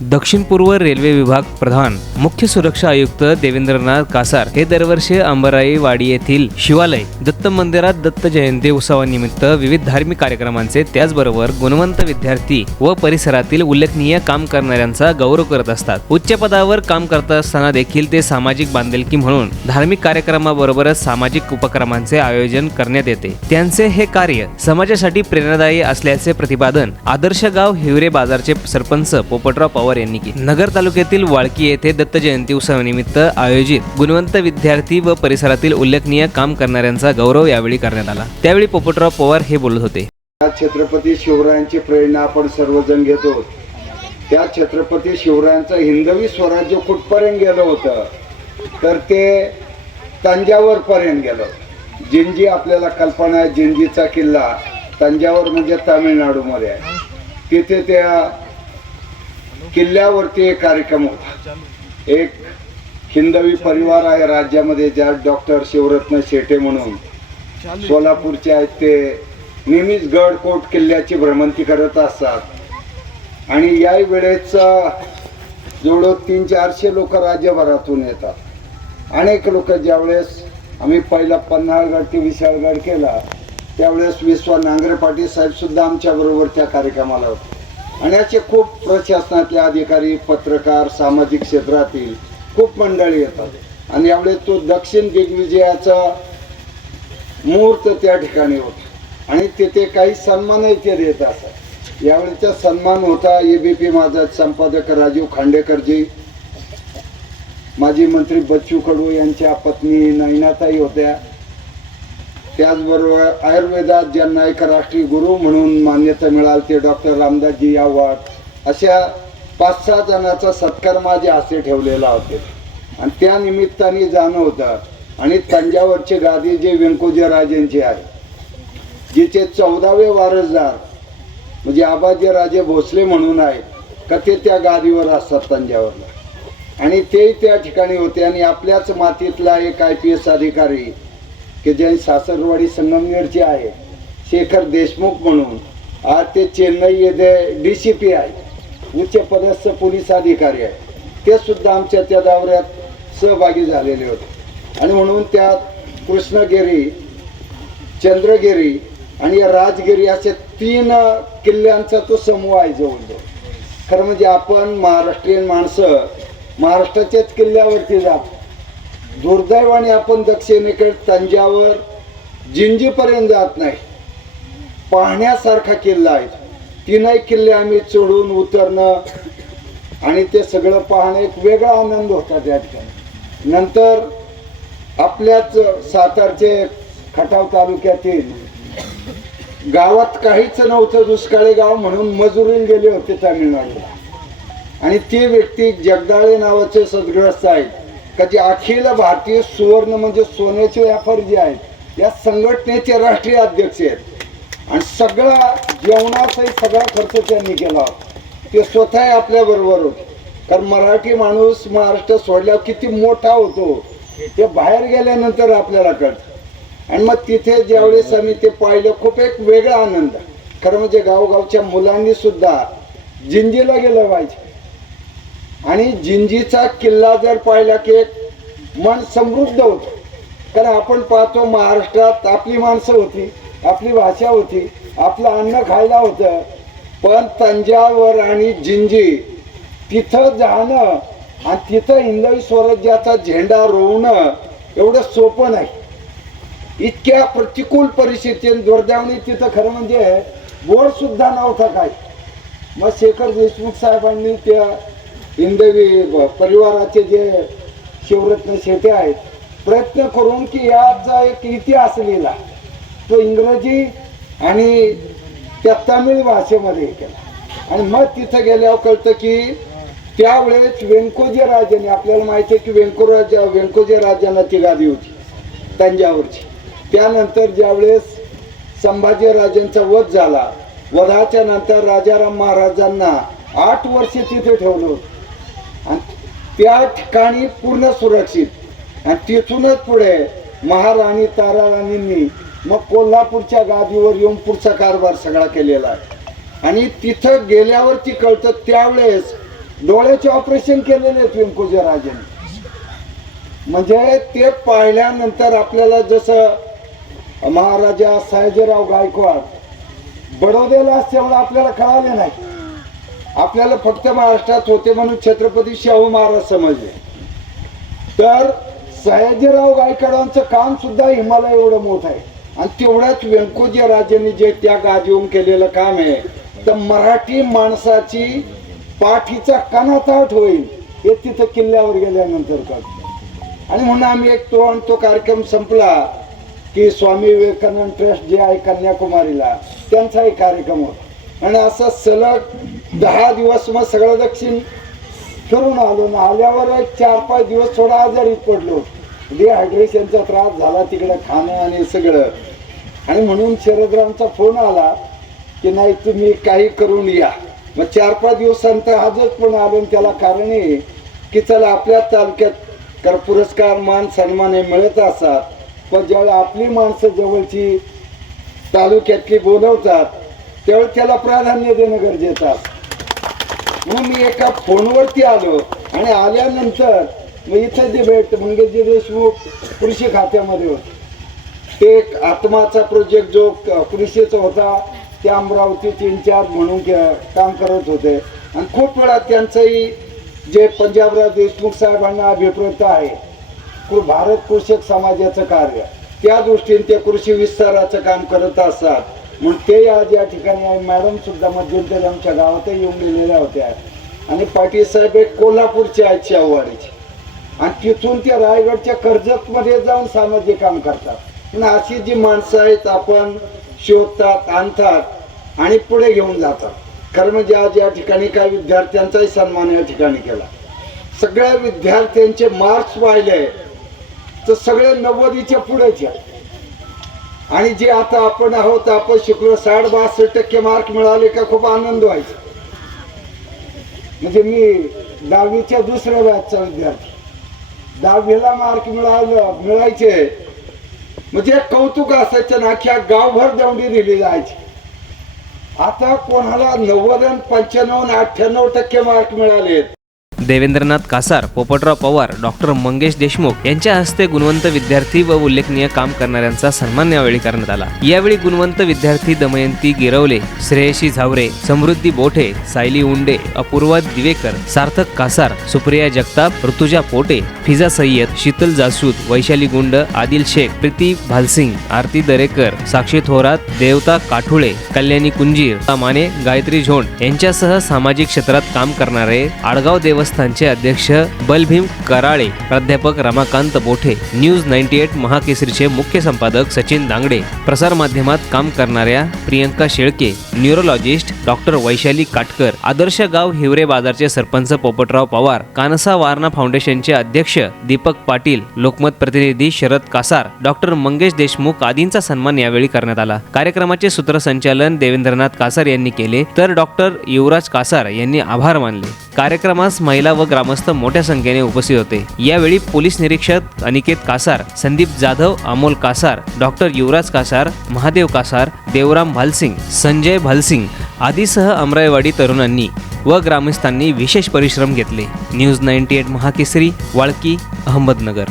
दक्षिण पूर्व रेल्वे विभाग प्रधान मुख्य सुरक्षा आयुक्त देवेंद्रनाथ कासार हे दरवर्षी अंबराई वाडी येथील शिवालय दत्त मंदिरात दत्त जयंती उत्सवानिमित्त विविध धार्मिक कार्यक्रमांचे त्याचबरोबर गुणवंत विद्यार्थी व परिसरातील उल्लेखनीय काम करणाऱ्यांचा गौरव करत असतात. उच्च पदावर काम करत असताना देखील ते सामाजिक बांधिलकी म्हणून धार्मिक कार्यक्रमाबरोबरच सामाजिक उपक्रमांचे आयोजन करण्यात येते. त्यांचे हे कार्य समाजासाठी प्रेरणादायी असल्याचे प्रतिपादन आदर्श गाव हिवरे बाजारचे सरपंच पोपटराव पवार यांनी केली. नगर तालुक्यातील वाळकी येथे दत्त जयंती उत्सवानिमित्त आयोजित गुणवंत विद्यार्थी व परिसरातील उल्लेखनीय काम करणाऱ्यांचा गौरव यावेळी करण्यात आला. त्यावेळी पोपटराव पवार हे बोलत होते. त्या छत्रपती शिवरायांची प्रेरणा आपण सर्वजण घेतो. त्या छत्रपती शिवरायांचं हिंदवी स्वराज्य कुठपर्यंत गेलं होतं? तर ते तंजावरपर्यंत गेलं. जिंजी आपल्याला कल्पना आहे जिंजीचा किल्ला तंजावर म्हणजे तामिळनाडूमध्ये आहे. तिथे त्या किल्ल्यावरती एक कार्यक्रम होता. एक हिंदवी परिवार आहे राज्यामध्ये ज्या डॉक्टर शिवरत्न शेटे म्हणून सोलापूरचे आहेत ते. नेहमीच गडकोट किल्ल्याची भ्रमंती करत असतात. आणि या वेळेस जवळ तीन चारशे लोक राज्यभरातून येतात. अनेक लोक ज्यावेळेस आम्ही पहिला पन्हाळगड ते विशाळगड केला त्यावेळेस विश्वा नांगरे पाटील साहेब सुद्धा आमच्या बरोबर त्या कार्यक्रमाला होते. आणि याचे खूप प्रशासनातले अधिकारी पत्रकार सामाजिक क्षेत्रातील खूप मंडळी येतात. आणि यावेळेस तो दक्षिण दिग्विजयाचा मुहूर्त त्या ठिकाणी होता. आणि तिथे काही सन्मानही ते देत असतात यावेळीचा सन्मान होता ए बी पी माझा संपादक राजीव खांडेकरजी माजी मंत्री बच्चू कडू यांच्या पत्नी नैनाताई होत्या त्याचबरोबर आयुर्वेदात ज्यांना एक राष्ट्रीय गुरु म्हणून मान्यता मिळाली ते डॉक्टर रामदासजी यावाड अशा पाच सहा जणांचा सत्कार माझ्या हस्ते ठेवलेला होते. आणि त्या निमित्ताने जाणं होतं. आणि तंजावरचे गादी जे व्यंकोजी राजेंचे आहे. जिचे चौदावे वारसदार म्हणजे आबाजी राजे भोसले म्हणून आहे का ते त्या गादीवर असतात तंजावरला. आणि ते त्या ठिकाणी होते. आणि आपल्याच मातीतला एक आय पी एस अधिकारी की जे सासरवाडी संगमनेरचे आहे शेखर देशमुख म्हणून आज ते चेन्नई येथे डी सी पी आहे उच्च पदस्थ पोलीस अधिकारी आहे ते सुद्धा आमच्या त्या दौऱ्यात सहभागी झालेले होते. आणि म्हणून त्यात कृष्णगिरी चंद्रगिरी आणि राजगिरी असे तीन किल्ल्यांचा तो समूह आहे जवळजवळ. खरं म्हणजे आपण महाराष्ट्रीयन माणसं महाराष्ट्राच्याच किल्ल्यावरती जातो. दुर्दैवाने आपण दक्षिणेकडे तंजावर जिंजीपर्यंत जात नाही. पाहण्यासारखा किल्ला आहे. तीनही किल्ले आम्ही चढून उतरणं आणि ते सगळं पाहणं एक वेगळा आनंद होता त्या ठिकाणी. नंतर आपल्याच सातारचे खटाव तालुक्यातील गावात काहीच नव्हतं दुष्काळी गाव म्हणून मजुरीला गेले होते तामिळनाडूला. आणि ते व्यक्ती जगदाळे नावाचे सद्ग्रस्त आहेत. का जे अखिल भारतीय सुवर्ण म्हणजे सोन्याचे व्यापारी जे आहेत या संघटनेचे राष्ट्रीय अध्यक्ष आहेत. आणि सगळा जेवणाचाही सगळा खर्च त्यांनी केला. होता ते स्वतः आपल्या बरोबर होते कारण मराठी माणूस महाराष्ट्र सोडल्यावर किती मोठा होतो. ते बाहेर गेल्यानंतर आपल्याला कळतं. आणि मग तिथे ज्यावेळेस आम्ही ते पाहिलं खूप एक वेगळा आनंद. खरं म्हणजे गावगावच्या मुलांनी सुद्धा जिंजीला गेलं पाहिजे. आणि जिंजीचा किल्ला जर पाहिला की एक मन समृद्ध होतं. कारण आपण पाहतो महाराष्ट्रात आपली माणसं होती आपली भाषा होती आपलं अन्न खायला होतं. पण तंजावर आणि जिंजी तिथं जाणं आणि तिथं हिंदवी स्वराज्याचा झेंडा रोवणं एवढं सोपं नाही. इतक्या प्रतिकूल परिस्थितीत दुर्दैवाने तिथं खरं म्हणजे बोर्डसुद्धा नव्हता काय मग शेखर देशमुख साहेबांनी त्या हिंदवी परिवाराचे जे शिवरत्न शेटे आहेत प्रयत्न करून की याचा एक इतिहास लिहिला तो इंग्रजी आणि त्या तमिळ भाषेमध्ये केला. आणि मग तिथं गेल्यावर कळतं की त्यावेळेस व्यंकोजी राजाने आपल्याला माहिती आहे की व्यंकोराजा व्यंकोजी राजांना ती गादी होती तंजावरची. त्यानंतर ज्यावेळेस संभाजी राजांचा वध झाला वधाच्या नंतर राजाराम महाराजांना आठ वर्ष तिथे ठेवलं होतं. त्या ठिकाणी पूर्ण सुरक्षित. आणि तिथूनच पुढे महाराणी ताराराणींनी मग कोल्हापूरच्या गादीवर येऊन पुढचा कारभार सगळा केलेला आहे. आणि तिथं गेल्यावरती कळतं त्यावेळेस डोळ्याचे ऑपरेशन केलेले आहेत व्यंकोजा राजाने. म्हणजे ते पाहिल्यानंतर आपल्याला जसं महाराजा सयाजीराव गायकवाड बडोद्याला असल्यामुळे आपल्याला कळाले नाही. आपल्याला फक्त महाराष्ट्रात होते म्हणून छत्रपती शाहू महाराज समजले. तर सयाजीराव गायकवाडांचं काम सुद्धा हिमालय एवढं मोठं आहे. आणि तेवढ्याच व्यंकोजी राजांनी जे त्या गाजवून केलेलं काम आहे तर मराठी माणसाची पाठीचा कणाताट होईल हे तिथं किल्ल्यावर गेल्यानंतर कळतं. आणि म्हणून आम्ही एक तो आणि तो कार्यक्रम संपला की स्वामी विवेकानंद ट्रस्ट जे आहे कन्याकुमारीला त्यांचाही कार्यक्रम होता. आणि असं सलग दहा दिवस मग सगळं दक्षिण फिरून आलो. ना आल्यावर एक चार पाच दिवस थोडा आजारीच पडलो. डिहायड्रेशनचा त्रास झाला तिकडं खाणं आणि सगळं. आणि म्हणून शरदरामचा फोन आला की नाही तुम्ही काही करून या. मग चार पाच दिवसांतर आजच पण आलो आणि त्याला कारण आहे की चला आपल्या तालुक्यात कर पुरस्कार मान सन्मान हे मिळत असतात. पण ज्यावेळी आपली माणसं जवळची तालुक्यातली बोलवतात त्यावेळी त्याला प्राधान्य देणं गरजेचं असतं म्हणून मी एका फोनवरती आलो आणि आल्यानंतर मग इथं जे भेट म्हणजे मंगेशजी देशमुख कृषी खात्यामध्ये होते. ते एक आत्माचा प्रोजेक्ट जो कृषीचा होता ते अमरावतीचे चार म्हणून काम करत होते. आणि खूप वेळा त्यांचंही जे पंजाबराव देशमुख साहेबांना अभिप्रेत आहे कृ- भारत कृषक समाजाचं कार्य. त्या दृष्टीने ते कृषी विस्ताराचं काम करत असतात. म्हणून ते आज या ठिकाणी आहे. मॅडम सुद्धा मध्यंतरी आमच्या गावातही येऊन गेलेल्या होत्या. आणि पाटील साहेब हे कोल्हापूरचे आहेत शेववाडीचे आणि तिथून ते रायगडच्या कर्जतमध्ये जाऊन सामाजिक काम करतात. पण अशी जी माणसं आहेत आपण शोधतात आणतात आणि पुढे घेऊन जातात. खरं म्हणजे आज या ठिकाणी काही विद्यार्थ्यांचाही सन्मान या ठिकाणी केला. सगळ्या विद्यार्थ्यांचे मार्क्स पाहिले तर सगळे नव्वदीच्या पुढेच आहेत. आणि जे आता आपण आहोत आपण शिकलो साठ बासष्ट टक्के मार्क मिळाले का खूप आनंद व्हायचा. म्हणजे मी दहावीच्या दुसऱ्या बॅचचा विद्यार्थी. दहावीला मार्क मिळालं मिळायचे. म्हणजे कौतुक असायचं ना गावभर दौंडी दिली जायची. आता कोणाला नव्वद पंच्याण्णव अठ्ठ्याण्णव टक्के मार्क मिळाले देवेंद्रनाथ कासार पोपटराव पवार डॉक्टर मंगेश देशमुख यांच्या हस्ते गुणवंत विद्यार्थी व उल्लेखनीय काम करणाऱ्यांचा सन्मान यावेळी करण्यात आला. यावेळी गुणवंत विद्यार्थी दमयंती गिरवले श्रेयशी झावरे समृद्धी बोठे सायली उंडे अपूर्वा दिवेकर सार्थक कासार सुप्रिया जगताप ऋतुजा पोटे फिजा सय्यद शीतल जासूद वैशाली गुंड आदिल शेख प्रीती भालसिंग आरती दरेकर साक्षी थोरात देवता काठुळे कल्याणी कुंजीर माने गायत्री झोंड यांच्यासह सामाजिक क्षेत्रात काम करणारे आडगाव संस्थानचे अध्यक्ष बलभीम कराळे प्राध्यापक Ramakant Bothe news ninety eight महाकेसरीचे मुख्य संपादक सचिन दांगडे प्रसार माध्यमात काम करणाऱ्या प्रियंका शेळके न्यूरोलॉजिस्ट डॉक्टर वैशाली काटकर आदर्श गाव हिवरे बाजारचे सरपंच पोपटराव पवार कानसा वारणा फाउंडेशनचे अध्यक्ष दीपक पाटील लोकमत प्रतिनिधी शरद कासार डॉक्टर मंगेश देशमुख आदींचा सन्मान यावेळी करण्यात आला. कार्यक्रमाचे सूत्रसंचालन देवेंद्रनाथ कासार यांनी केले तर डॉक्टर युवराज कासार यांनी आभार मानले. कार्यक्रमास महिला व ग्रामस्थ मोठ्या संख्येने उपस्थित होते. यावेळी पोलीस निरीक्षक अनिकेत कासार संदीप जाधव अमोल कासार डॉक्टर युवराज कासार महादेव कासार देवराम भालसिंग संजय भालसिंग आदीसह अमरायवाडी तरुणांनी व ग्रामस्थांनी विशेष परिश्रम घेतले. News ninety eight Mahakesari Walki Ahmednagar.